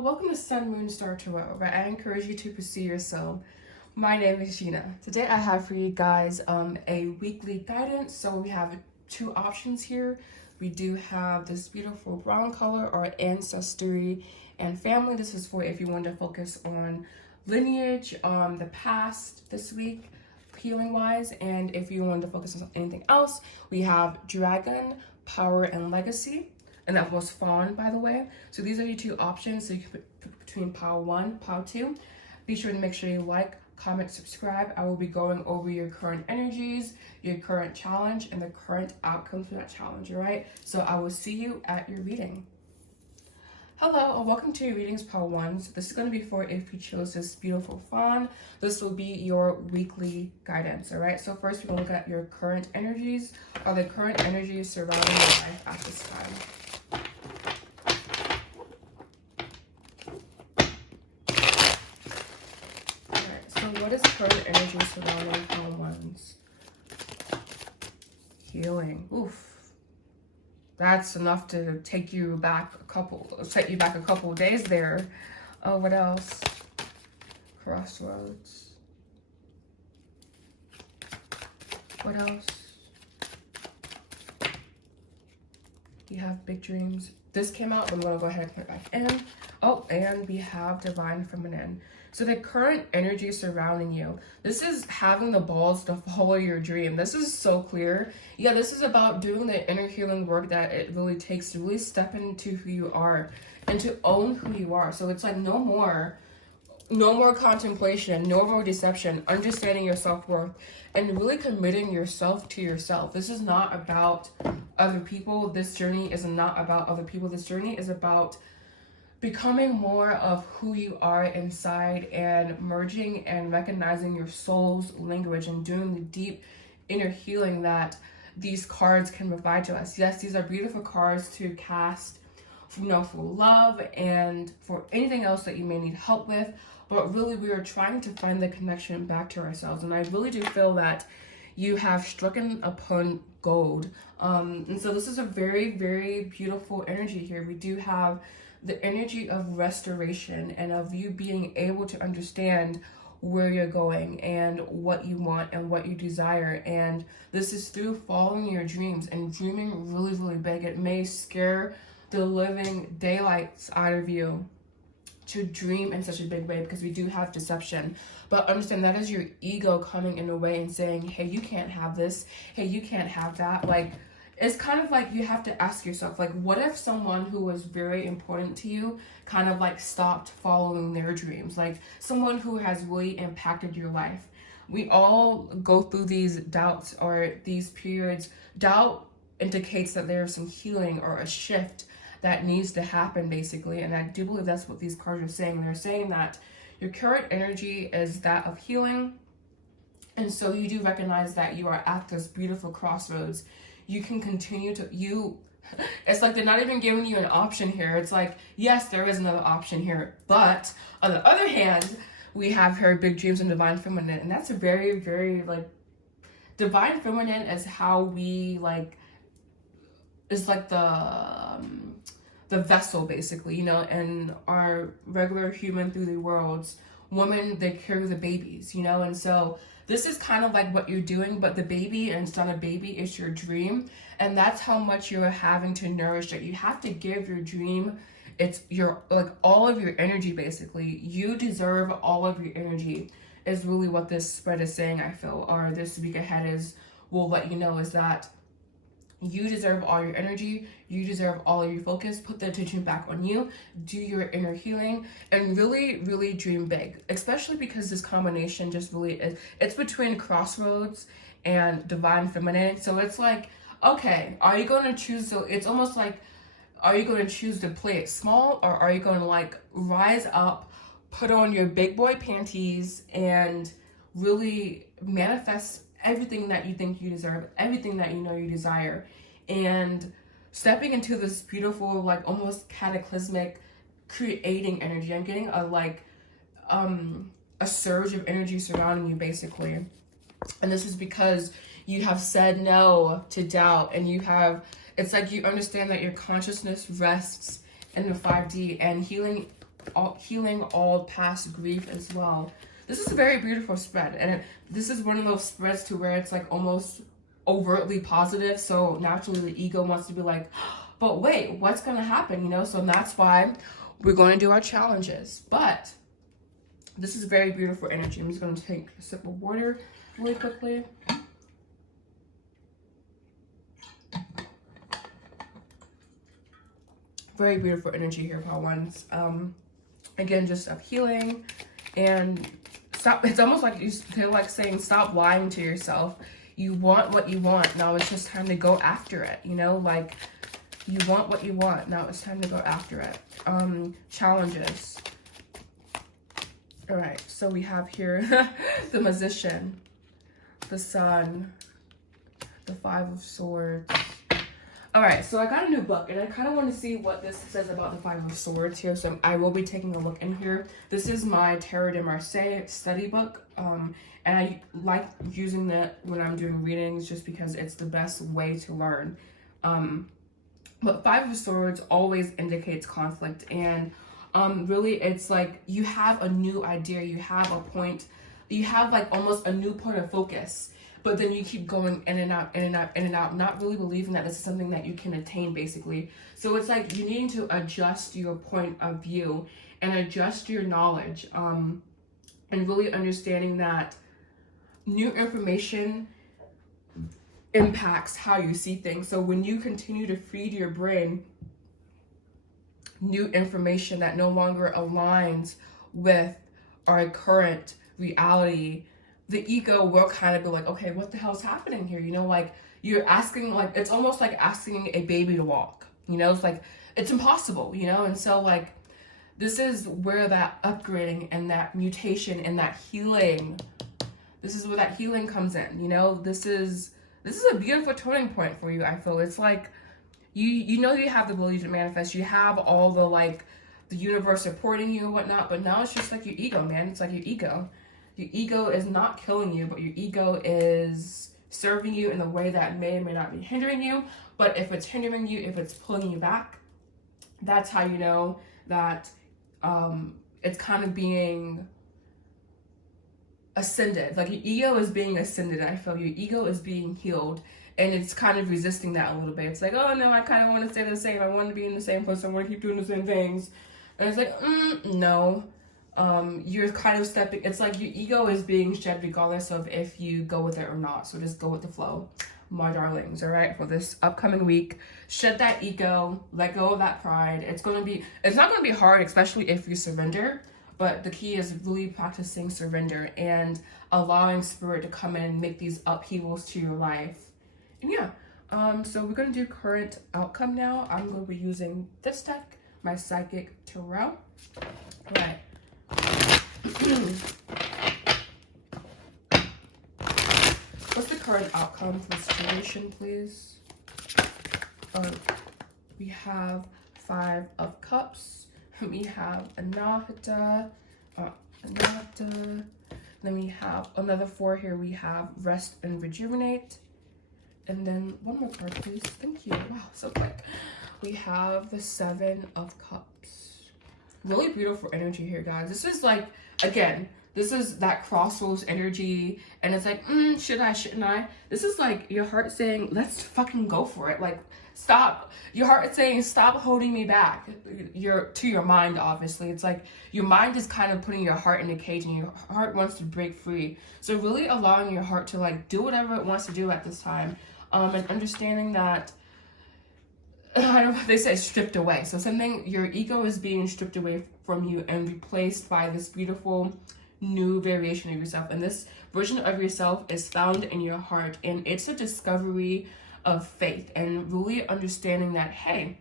welcome to Sun, Moon, Star Tarot, where I encourage you to pursue your soul. My name is Gina. Today I have for you guys a weekly guidance. So we have two options here. We do have this beautiful brown color, or ancestry and family. This is for if you want to focus on lineage, the past this week, healing wise, and if you want to focus on anything else, we have dragon, power, and legacy. And that was fawn, by the way. So these are your two options. So you can put between pile 1, pile 2. Be sure to make sure you like, comment, subscribe. I will be going over your current energies, your current challenge, and the current outcomes for that challenge, all right? So I will see you at your reading. Hello, and welcome to your readings, pile 1. So this is going to be for if you chose this beautiful fawn. This will be your weekly guidance, all right? So first, we're going to look at your current energies, or the current energies surrounding your life at this time. What is current energy surrounding pile 1's? Healing. Oof. That's enough to take you back a couple days there. Oh, what else? Crossroads. What else? You have big dreams. This came out. I'm going to go ahead and put it back in. Oh, and we have divine feminine. So the current energy surrounding you, this is having the balls to follow your dream. This is so clear. Yeah, this is about doing the inner healing work that it really takes to really step into who you are and to own who you are. So it's like no more contemplation, no more deception, understanding your self-worth, and really committing yourself to yourself. This is not about other people. This journey is not about other people. This journey is about becoming more of who you are inside and merging and recognizing your soul's language and doing the deep inner healing that these cards can provide to us. Yes, these are beautiful cards to cast, for love and for anything else that you may need help with. But really, we are trying to find the connection back to ourselves. And I really do feel that you have strucken upon gold. And so this is a very, very beautiful energy here. We do have the energy of restoration and of you being able to understand where you're going and what you want and what you desire. And this is through following your dreams and dreaming really, really big. It may scare the living daylights out of you to dream in such a big way, because we do have deception. But understand that is your ego coming in a way and saying, hey, you can't have this. Hey, you can't have that. Like, it's kind of like you have to ask yourself, like, what if someone who was very important to you kind of like stopped following their dreams? Like someone who has really impacted your life. We all go through these doubts or these periods. Doubt indicates that there's some healing or a shift that needs to happen, basically. And I do believe that's what these cards are saying. They're saying that your current energy is that of healing. And so you do recognize that you are at this beautiful crossroads. You can continue to, it's like they're not even giving you an option here. It's like, yes, there is another option here. But on the other hand, we have her big dreams and divine feminine. And that's a very, very, like, divine feminine is how we, like, is like the vessel, basically, and our regular human through the worlds, women, they carry the babies, and so this is kind of like what you're doing, but the baby, and it's not a baby, it's your dream. And that's how much you're having to nourish it. You have to give your dream, it's your, like, all of your energy, basically. You deserve all of your energy is really what this spread is saying, I feel, or this week ahead will let you know, is that you deserve all your energy. You deserve all of your focus. Put the attention back on you. Do your inner healing and really, really dream big, especially because this combination just really is, it's between crossroads and divine feminine. So it's like, okay, are you going to choose, it's almost like, are you going to choose to play it small, or are you going to like rise up, put on your big boy panties and really manifest everything that you think you deserve, everything that you know you desire, and stepping into this beautiful, like, almost cataclysmic creating energy. I'm getting a surge of energy surrounding you, basically. And this is because you have said no to doubt, and it's like you understand that your consciousness rests in the 5D, and healing healing all past grief as well. This is a very beautiful spread, and this is one of those spreads to where it's like almost overtly positive. So naturally the ego wants to be like, but wait, what's going to happen? You know, so that's why we're going to do our challenges. But this is very beautiful energy. I'm just going to take a sip of water really quickly. Very beautiful energy here, pile ones. Again, just of healing and stop. It's almost like you feel like saying, stop lying to yourself. You want what you want. Now it's just time to go after it. You know, like you want what you want. Now it's time to go after it. Challenges. All right. So we have here the Magician, the Sun, the Five of Swords. All right, so I got a new book, and I kind of want to see what this says about the Five of Swords here, so I will be taking a look in here. This is my Tarot de Marseille study book, and I like using that when I'm doing readings just because it's the best way to learn. But Five of Swords always indicates conflict, and really it's like you have a new idea, you have a point, you have like almost a new point of focus. But then you keep going in and out, in and out, in and out, not really believing that this is something that you can attain, basically. So it's like you needing to adjust your point of view and adjust your knowledge, and really understanding that new information impacts how you see things. So when you continue to feed your brain new information that no longer aligns with our current reality, the ego will kind of be like, okay, what the hell's happening here? You know, like you're asking, like, it's almost like asking a baby to walk, you know, it's like, it's impossible, you know? And so like, this is where that upgrading and that mutation and that healing, this is where that healing comes in, you know? This is a beautiful turning point for you, I feel. It's like, you know you have the ability to manifest, you have all the, like, the universe supporting you and whatnot, but now it's just like your ego, man. It's like your ego. Your ego is not killing you, but your ego is serving you in a way that may or may not be hindering you. But if it's hindering you, if it's pulling you back, that's how you know that it's kind of being ascended. Like your ego is being ascended. I feel your ego is being healed, and it's kind of resisting that a little bit. It's like, oh no, I kind of want to stay the same. I want to be in the same place. I want to keep doing the same things. And it's like, no. You're kind of stepping, it's like your ego is being shed regardless of if you go with it or not. So just go with the flow, my darlings. All right, for this upcoming week, shed that ego, let go of that pride. It's not going to be hard, especially if you surrender, but the key is really practicing surrender and allowing spirit to come in and make these upheavals to your life. And yeah, so we're going to do current outcome now. I'm going to be using this deck, my Psychic Tarot. All right. What's the current outcome for the situation, please? We have Five of Cups. We have Anahata. Then we have another four here. We have Rest and Rejuvenate. And then one more card, please. Thank you. Wow, so quick. We have the Seven of Cups. Really beautiful energy here, guys. This is like, again, this is that crossroads energy, and it's like, should I, shouldn't I? This is like your heart saying, let's fucking go for it. Like, stop. Your heart saying, stop holding me back. To your mind, obviously. It's like your mind is kind of putting your heart in a cage, and your heart wants to break free. So really allowing your heart to like do whatever it wants to do at this time, and understanding that, I don't know if they say stripped away. So your ego is being stripped away from you and replaced by this beautiful new variation of yourself. And this version of yourself is found in your heart. And it's a discovery of faith and really understanding that, hey,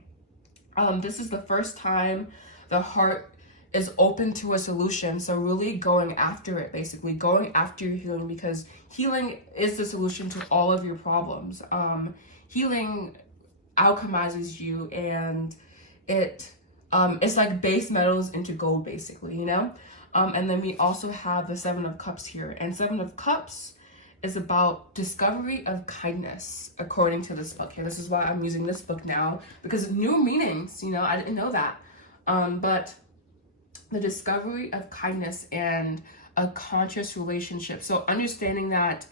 this is the first time the heart is open to a solution. So really going after it, basically going after your healing, because healing is the solution to all of your problems. Healing alchemizes you, and it's like base metals into gold, basically, you know. And then we also have the Seven of Cups here, and Seven of Cups is about discovery of kindness, according to this book here. This is why I'm using this book now, because new meanings, you know, I didn't know that. But the discovery of kindness and a conscious relationship. So understanding that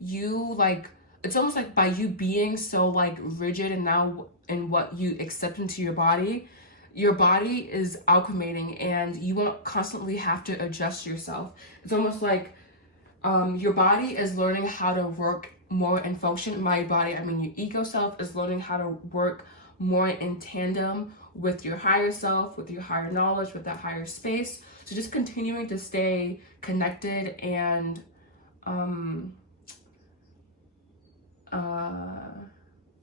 you like, it's almost like by you being so like rigid and now in what you accept into your body is alchemating, and you won't constantly have to adjust yourself. It's almost like your body is learning how to work more and function. My body, I mean your ego self, is learning how to work more in tandem with your higher self, with your higher knowledge, with that higher space. So just continuing to stay connected and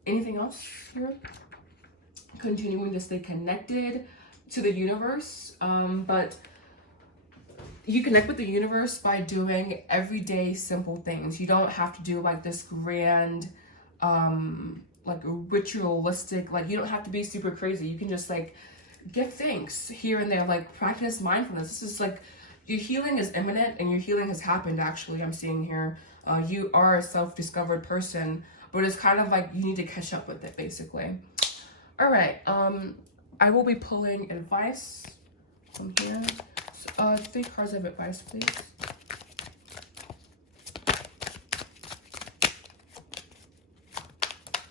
anything else here? Continuing to stay connected to the universe, but you connect with the universe by doing everyday simple things. You don't have to do like this grand like ritualistic, like you don't have to be super crazy. You can just like give thanks here and there, like practice mindfulness. This is like, your healing is imminent and your healing has happened. Actually, I'm seeing here you are a self-discovered person, but it's kind of like you need to catch up with it, basically. All right, I will be pulling advice from here. So, 3 cards of advice, please.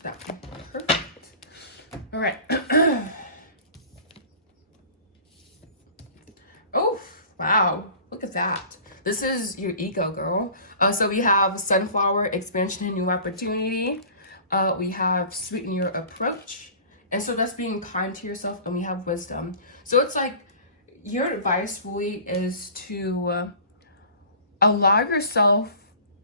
That one. Perfect. All right. Oh, wow. Look at that. This is your ego, girl. So we have sunflower, expansion and new opportunity. We have sweeten your approach. And so that's being kind to yourself. And we have wisdom. So it's like your advice really is to allow yourself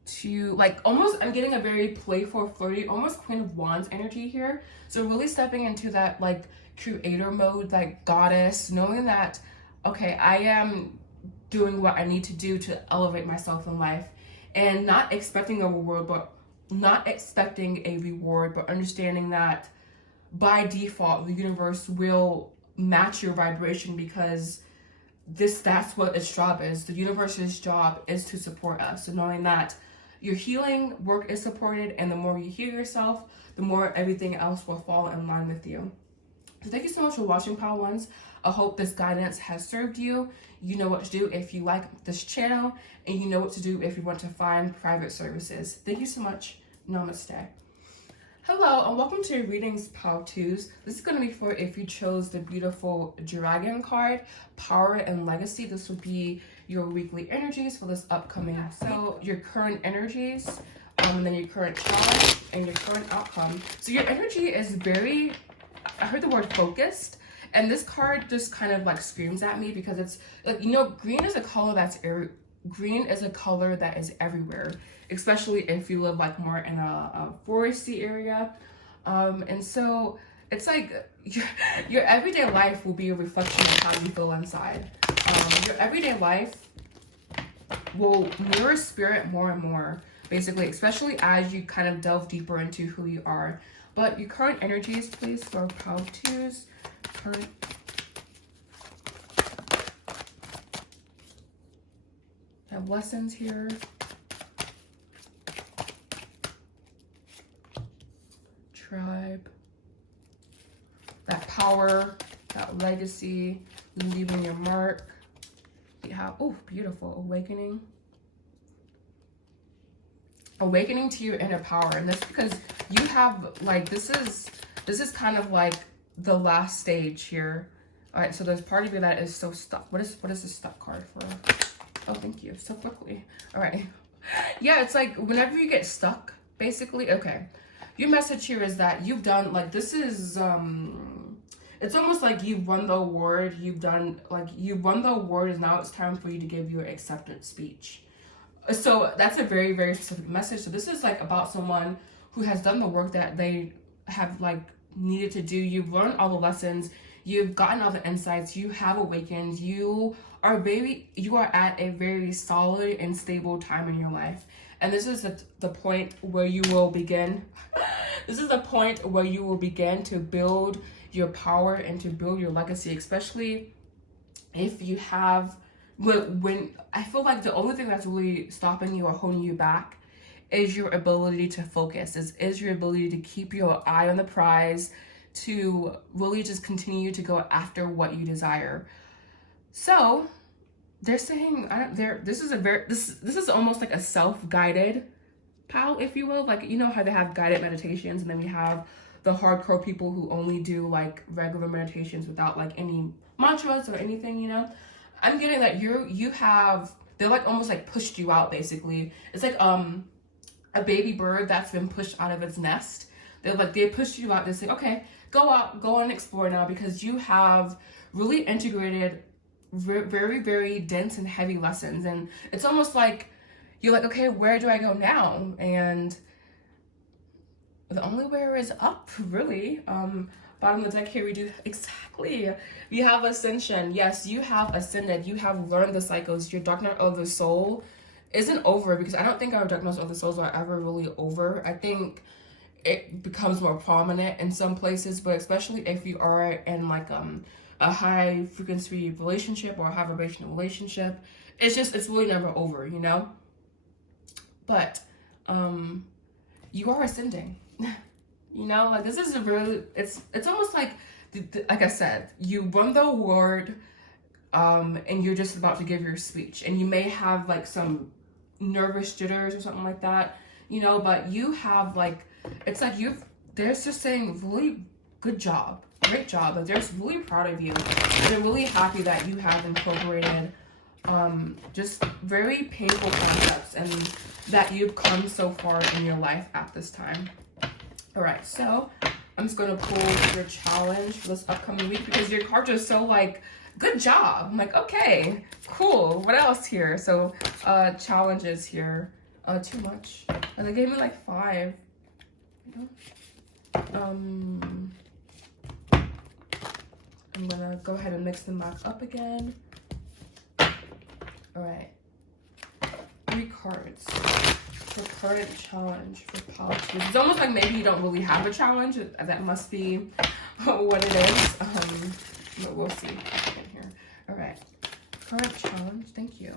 to, like, almost, I'm getting a very playful, flirty, almost Queen of Wands energy here. So really stepping into that like creator mode, like goddess, knowing that, okay, I am doing what I need to do to elevate myself in life, and not expecting a reward, but understanding that by default the universe will match your vibration, because that's what its job is. The universe's job is to support us. So knowing that your healing work is supported, and the more you heal yourself, the more everything else will fall in line with you. So thank you so much for watching, Pile Ones. I hope this guidance has served you. You know what to do if you like this channel, and you know what to do if you want to find private services. Thank you so much. Namaste. Hello, and welcome to Readings Pile 2s. This is going to be for if you chose the beautiful dragon card, Power and Legacy. This will be your weekly energies for this upcoming. So your current energies, and then your current challenge, and your current outcome. So your energy is very, I heard the word focused, and this card just kind of like screams at me, because it's like, you know, green is a color that is everywhere, especially if you live like more in a foresty area, and so it's like your everyday life will be a reflection of how you feel inside. Your everyday life will mirror spirit more and more, basically, especially as you kind of delve deeper into who you are. But your current energies, please, for Pile 2s. Current. I have lessons here. Tribe. That power, that legacy, leaving your mark. You have, oh, beautiful, awakening. Awakening to your inner power. And that's because you have, like, this is kind of like the last stage here. All right, so there's part of you that is so stuck. What is the stuck card for? Oh, thank you, so quickly. All right. Yeah, it's like whenever you get stuck, basically, okay. Your message here is that you've done, like, this is, it's almost like you've won the award. You've won the award, and now it's time for you to give your acceptance speech. So that's a very, very specific message. So this is like about someone who has done the work that they have like needed to do. You've learned all the lessons. You've gotten all the insights. You have awakened. You are at a very solid and stable time in your life. And this is the point where you will begin. This is the point where you will begin to build your power and to build your legacy, especially if you have, when I feel like the only thing that's really stopping you or holding you back is your ability to focus, is your ability to keep your eye on the prize, to really just continue to go after what you desire. So they're saying, this is almost like a self-guided POW, if you will. Like, you know how they have guided meditations, and then we have the hardcore people who only do like regular meditations without like any mantras or anything, you know. I'm getting that they're like almost like pushed you out, basically. It's like a baby bird that's been pushed out of its nest. They pushed you out. They say, okay, go out, go and explore now, because you have really integrated very, very dense and heavy lessons. And it's almost like you're like, okay, where do I go now? And the only way is up, really. Bottom of the deck here, we do exactly. We have ascension. Yes, you have ascended. You have learned the cycles. Your dark night of the soul isn't over, because I don't think our dark nights of the souls are ever really over. I think it becomes more prominent in some places, but especially if you are in like a high frequency relationship or a high vibrational relationship, it's really never over, you know. But you are ascending. You know, like this is a really, it's almost like like I said, you won the award, and you're just about to give your speech, and you may have like some nervous jitters or something like that, you know, but you have like, it's like they're just saying really good job, great job. Like they're just really proud of you. They're really happy that you have incorporated just very painful concepts, and that you've come so far in your life at this time. All right, so I'm just going to pull your challenge for this upcoming week, because your cards are so like, good job. I'm like, okay, cool. What else here? So challenges here. Too much. And they gave me like 5. I'm gonna go ahead and mix them back up again. All right. 3 cards for current challenge for politics. It's almost like maybe you don't really have a challenge. That must be what it is. But we'll see in here. All right. Current challenge. Thank you.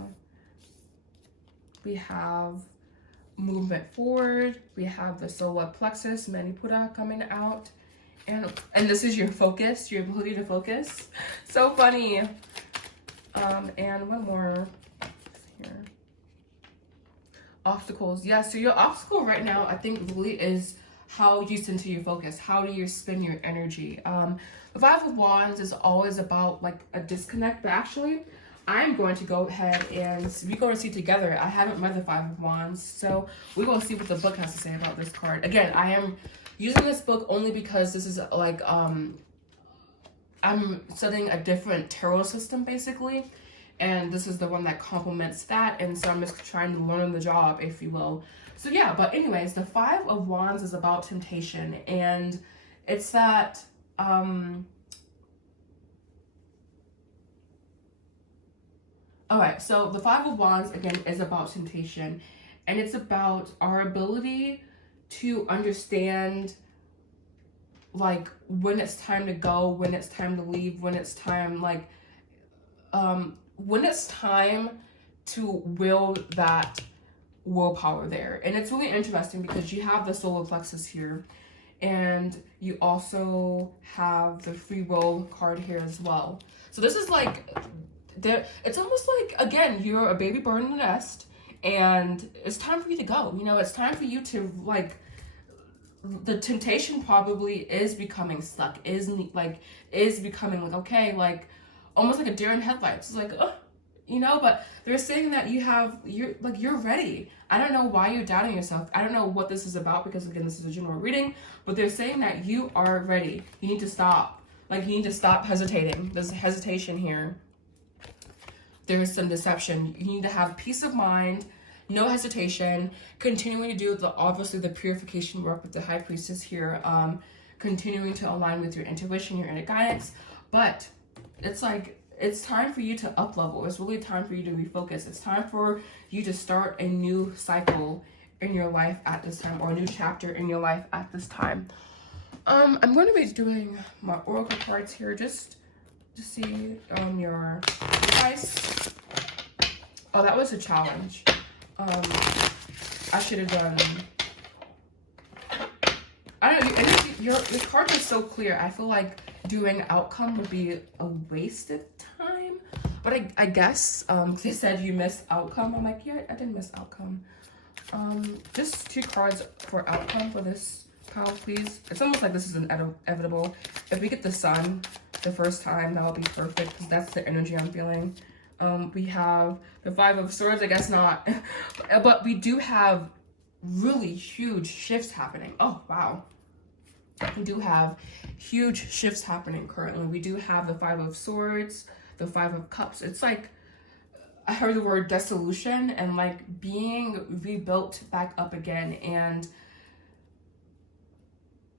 We have movement forward. We have the solar plexus, Manipura coming out. And this is your focus, your ability to focus. So funny. And one more here. Obstacles. Yeah, so your obstacle right now, I think, really is how you center your focus. How do you spend your energy? The 5 of Wands is always about like a disconnect, but actually I'm going to go ahead and we're going to see together. I haven't read the 5 of Wands, so we're going to see what the book has to say about this card. Again, I am using this book only because this is like I'm studying a different tarot system, basically, and this is the one that complements that, and so I'm just trying to learn the job, if you will. So yeah, but anyways, the 5 of Wands is about temptation, and it's that alright, so the 5 of Wands, again, is about temptation, and it's about our ability to understand like when it's time to go, when it's time to leave, when it's time like when it's time to will that willpower there. And it's really interesting because you have the solar plexus here, and you also have the free will card here as well. So this is like it's almost like, again, you're a baby bird in the nest, and it's time for you to go. You know, it's time for you to like, the temptation probably is becoming stuck, is becoming like, okay, like almost like a deer in headlights. It's like, you know, but they're saying that you're ready. I don't know why you're doubting yourself. I don't know what this is about, because again, this is a general reading, but they're saying that you are ready. You need to stop. Like, you need to stop hesitating. There's hesitation here. There's some deception. You need to have peace of mind, no hesitation, continuing to do obviously the purification work with the High Priestess here, continuing to align with your intuition, your inner guidance. But it's like, it's time for you to up level. It's really time for you to refocus. It's time for you to start a new cycle in your life at this time, or a new chapter in your life at this time. I'm going to be doing my oracle cards here just to see your advice. Oh, that was a challenge. I should have done. I don't know. Your cards are so clear. I feel like doing outcome would be a waste of time. But I guess they said you missed outcome. I'm like, yeah, I didn't miss outcome. Just 2 cards for outcome for this pile, please. It's almost like this is inevitable. If we get the Sun the first time, that would be perfect because that's the energy I'm feeling. We have the 5 of Swords. I guess not, but we do have really huge shifts happening. Oh wow, we do have huge shifts happening currently. We do have the 5 of Swords, the 5 of Cups. It's like, I heard the word dissolution and like being rebuilt back up again. And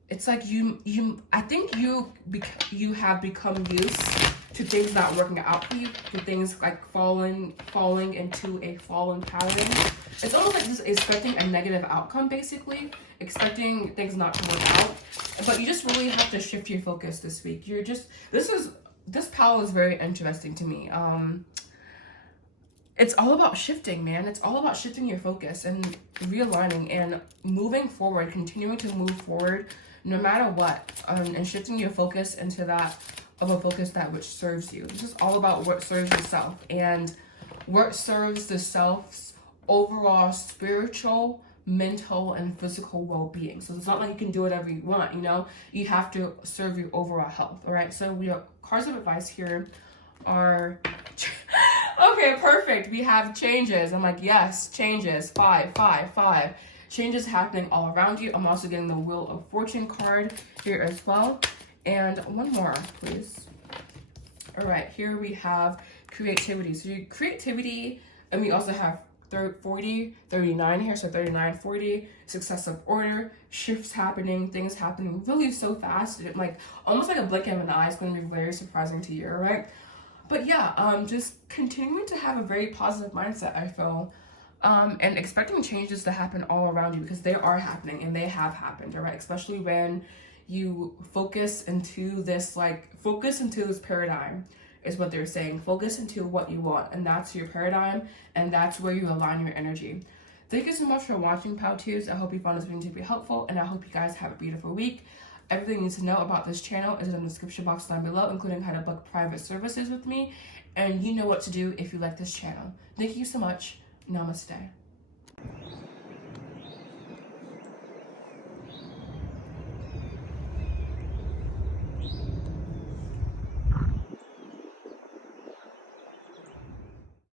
it's like I think you have become used to things not working out for you, to things like falling into a fallen pattern. It's almost like just expecting a negative outcome, basically, expecting things not to work out. But you just really have to shift your focus this week. This pile is very interesting to me. It's all about shifting, man. It's all about shifting your focus and realigning and moving forward, continuing to move forward no matter what, and shifting your focus into that of a focus that which serves you. This is all about what serves yourself and what serves the self's overall spiritual, mental, and physical well-being. So it's not like you can do whatever you want, you know? You have to serve your overall health, all right? So cards of advice here are... Okay, perfect. We have changes. I'm like, yes, changes. 5, 5, 5. Changes happening all around you. I'm also getting the Wheel of Fortune card here as well. And one more, please. All right, here we have creativity. So your creativity, and we also have 40, 39 here. So 39, 40, successive order, shifts happening, things happening really so fast. It, like almost like a blink of an eye. It's going to be very surprising to you, all right? But yeah, just continuing to have a very positive mindset, I feel, and expecting changes to happen all around you because they are happening and they have happened, all right? Especially when you focus into this paradigm is what they're saying. Focus into what you want, and that's your paradigm, and that's where you align your energy. Thank you so much for watching, Pal Twos. I hope you found this video to be helpful, and I hope you guys have a beautiful week. Everything you need to know about this channel is in the description box down below, including how to book private services with me. And you know what to do if you like this channel. Thank you so much. Namaste.